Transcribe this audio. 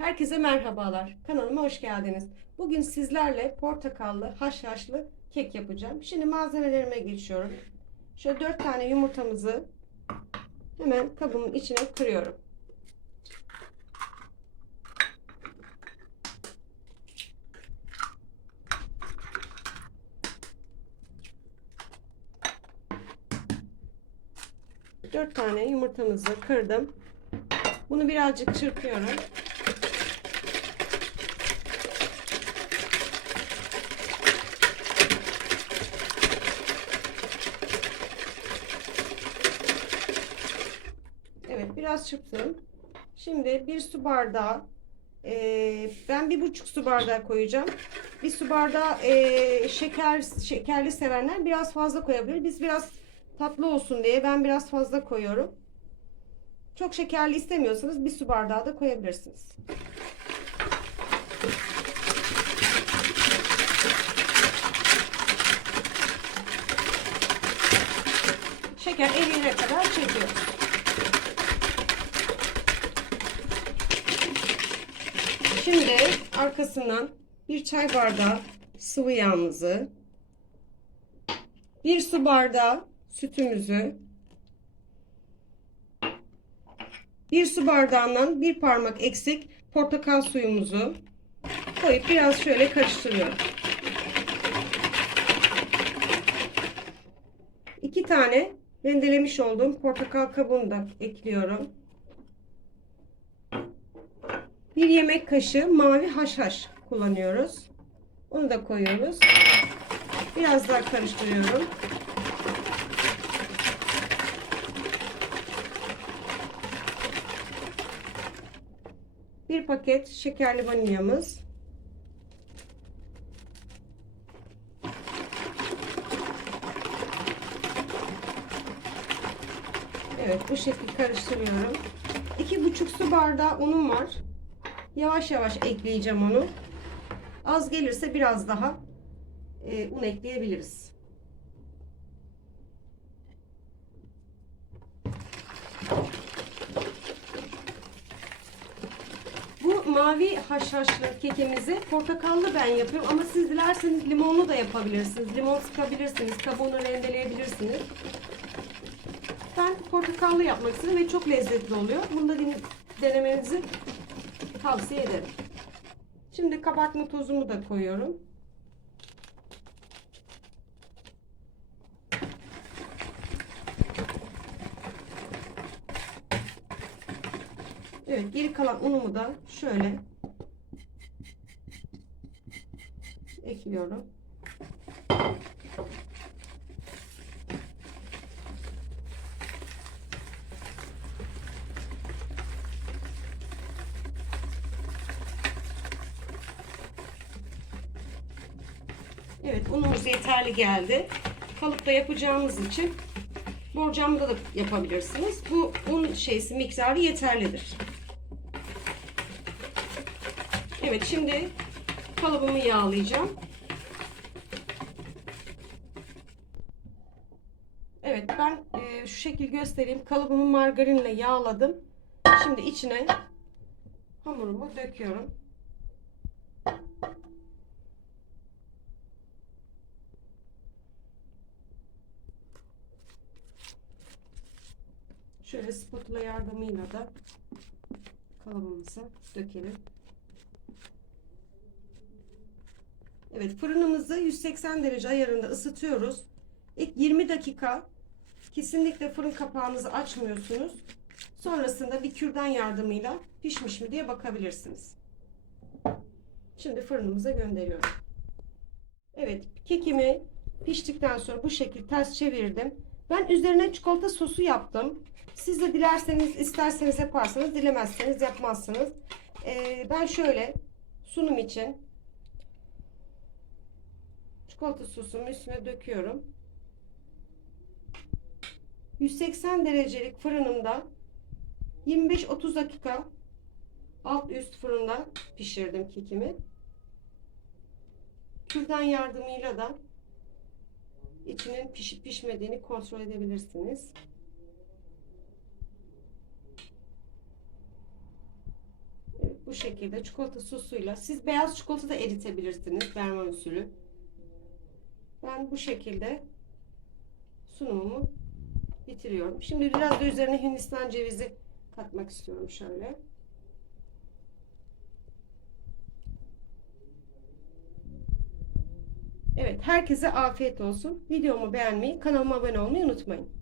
Herkese merhabalar. Kanalıma hoş geldiniz. Bugün sizlerle portakallı haşhaşlı kek yapacağım. Şimdi malzemelerime geçiyorum. Şöyle 4 tane yumurtamızı hemen kabımın içine kırıyorum. Dört tane yumurtamızı kırdım. Bunu birazcık çırpıyorum. Evet biraz çırptım. Şimdi bir su bardağı e, ben bir buçuk su bardağı koyacağım. Bir su bardağı e, şeker şekerli sevenler biraz fazla koyabilir. Biz biraz tatlı olsun diye ben biraz fazla koyuyorum. Çok şekerli istemiyorsanız bir su bardağı da koyabilirsiniz. Şeker eriyene kadar çekiyoruz. Şimdi arkasından bir çay bardağı sıvı yağımızı, bir su bardağı sütümüzü, bir su bardağından bir parmak eksik portakal suyumuzu koyup biraz şöyle karıştırıyorum. İki tane rendelemiş olduğum portakal kabuğunu da ekliyorum. Bir yemek kaşığı mavi haşhaş kullanıyoruz. Onu da koyuyoruz. Biraz daha karıştırıyorum. Bir paket şekerli vanilyamız. Evet bu şekilde karıştırıyorum. İki buçuk su bardağı unum var. Yavaş yavaş ekleyeceğim onu. Az gelirse biraz daha e, un ekleyebiliriz. Bu mavi haşhaşlı kekimizi portakallı ben yapıyorum ama siz dilerseniz limonlu da yapabilirsiniz. Limon sıkabilirsiniz, kabuğunu rendeleyebilirsiniz. Ben portakallı yapmak istedim ve çok lezzetli oluyor. Bunu da denemenizi tavsiye ederim. Şimdi kabartma tozumu da koyuyorum. Evet, geri kalan unumu da şöyle ekliyorum. Evet unumuz yeterli geldi. Kalıpta yapacağımız için borcamda da yapabilirsiniz. Bu un şeysi miktarı yeterlidir. Evet şimdi kalıbımı yağlayacağım. Evet ben e, şu şekil göstereyim. Kalıbımı margarinle yağladım. Şimdi içine hamurumu döküyorum. Şöyle spatula yardımıyla da kalıbımıza dökelim. Evet fırınımızı 180 derece ayarında ısıtıyoruz. İlk 20 dakika kesinlikle fırın kapağınızı açmıyorsunuz. Sonrasında bir kürdan yardımıyla pişmiş mi diye bakabilirsiniz. Şimdi fırınımıza gönderiyorum. Evet kekimi piştikten sonra bu şekilde ters çevirdim. Ben üzerine çikolata sosu yaptım. Siz de dilerseniz isterseniz yaparsanız dilemezseniz yapmazsınız. Ee, ben şöyle sunum için çikolata sosumu üstüne döküyorum. 180 derecelik fırınımda 25-30 dakika alt üst fırında pişirdim kekimi. Kürdan yardımıyla da içinin pişip pişmediğini kontrol edebilirsiniz. Bu şekilde çikolata sosuyla siz beyaz çikolata da eritebilirsiniz berman usulü. Ben bu şekilde sunumumu bitiriyorum. Şimdi biraz da üzerine Hindistan cevizi katmak istiyorum şöyle. Evet, herkese afiyet olsun. Videomu beğenmeyi, kanalıma abone olmayı unutmayın.